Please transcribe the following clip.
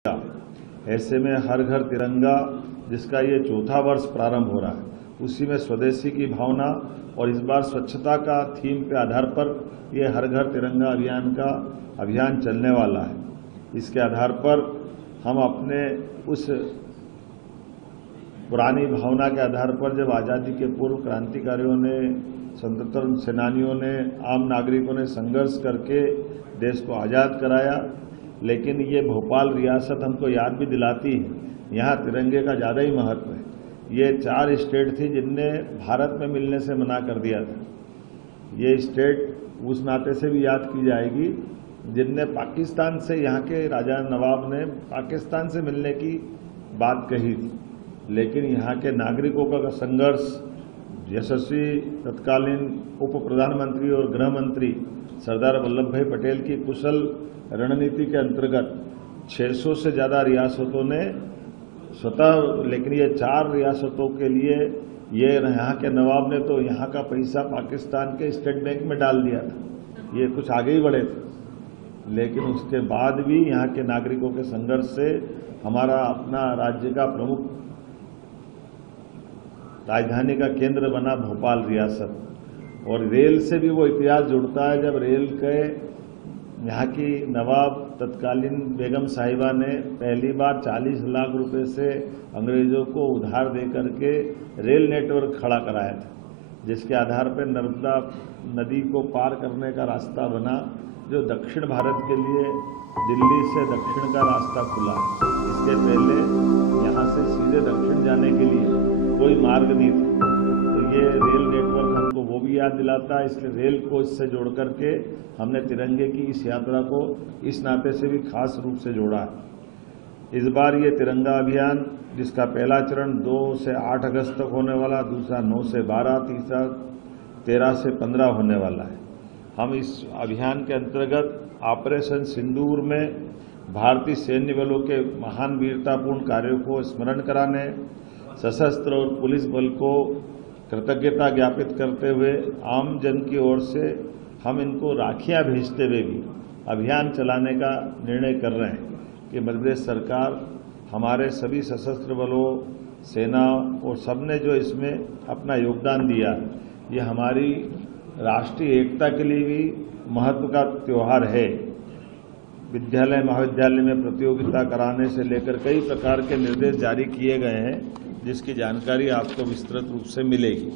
ऐसे में हर घर तिरंगा जिसका ये चौथा वर्ष प्रारंभ हो रहा है, उसी में स्वदेशी की भावना और इस बार स्वच्छता का थीम के आधार पर ये हर घर तिरंगा अभियान चलने वाला है। इसके आधार पर हम अपने उस पुरानी भावना के आधार पर जब आज़ादी के पूर्व क्रांतिकारियों ने, स्वतंत्रता सेनानियों ने, आम नागरिकों ने संघर्ष करके देश को आज़ाद कराया, लेकिन ये भोपाल रियासत हमको याद भी दिलाती है यहाँ तिरंगे का ज़्यादा ही महत्व है। ये 4 स्टेट थी जिनने भारत में मिलने से मना कर दिया था। ये स्टेट उस नाते से भी याद की जाएगी जिनने पाकिस्तान से, यहाँ के राजा नवाब ने पाकिस्तान से मिलने की बात कही थी, लेकिन यहाँ के नागरिकों का संघर्ष यशस्वी तत्कालीन उप प्रधानमंत्री और गृह मंत्री सरदार वल्लभ भाई पटेल की कुशल रणनीति के अंतर्गत 600 से ज़्यादा रियासतों ने स्वतः, लेकिन ये 4 रियासतों के लिए ये यहाँ के नवाब ने तो यहाँ का पैसा पाकिस्तान के स्टेट बैंक में डाल दिया था। ये कुछ आगे ही बढ़े थे, लेकिन उसके बाद भी यहाँ के नागरिकों के संघर्ष से हमारा अपना राज्य का प्रमुख राजधानी का केंद्र बना भोपाल रियासत। और रेल से भी वो इतिहास जुड़ता है, जब रेल के यहाँ की नवाब तत्कालीन बेगम साहिबा ने पहली बार 40 लाख रुपए से अंग्रेजों को उधार दे करके रेल नेटवर्क खड़ा कराया था, जिसके आधार पर नर्मदा नदी को पार करने का रास्ता बना, जो दक्षिण भारत के लिए दिल्ली से दक्षिण का रास्ता खुला। इसके पहले यहाँ से सीधे दक्षिण जाने के लिए कोई मार्ग नहीं था, तो ये रेल नेटवर्क हमको वो भी याद दिलाता है। इसलिए रेल को इससे जोड़ करके हमने तिरंगे की इस यात्रा को इस नाते से भी खास रूप से जोड़ा है। इस बार ये तिरंगा अभियान, जिसका पहला चरण 2 से 8 अगस्त तक होने वाला, दूसरा 9 से 12, तीसरा 13 से 15 होने वाला है। हम इस अभियान के अंतर्गत ऑपरेशन सिंदूर में भारतीय सैन्य बलों के महान वीरतापूर्ण कार्यों को स्मरण कराने, सशस्त्र और पुलिस बल को कृतज्ञता ज्ञापित करते हुए आम जन की ओर से हम इनको राखियां भेजते हुए भी अभियान चलाने का निर्णय कर रहे हैं कि मध्य प्रदेश सरकार, हमारे सभी सशस्त्र बलों, सेना और सबने जो इसमें अपना योगदान दिया, ये हमारी राष्ट्रीय एकता के लिए भी महत्व का त्यौहार है। विद्यालय महाविद्यालय में प्रतियोगिता कराने से लेकर कई प्रकार के निर्देश जारी किए गए हैं, जिसकी जानकारी आपको विस्तृत रूप से मिलेगी।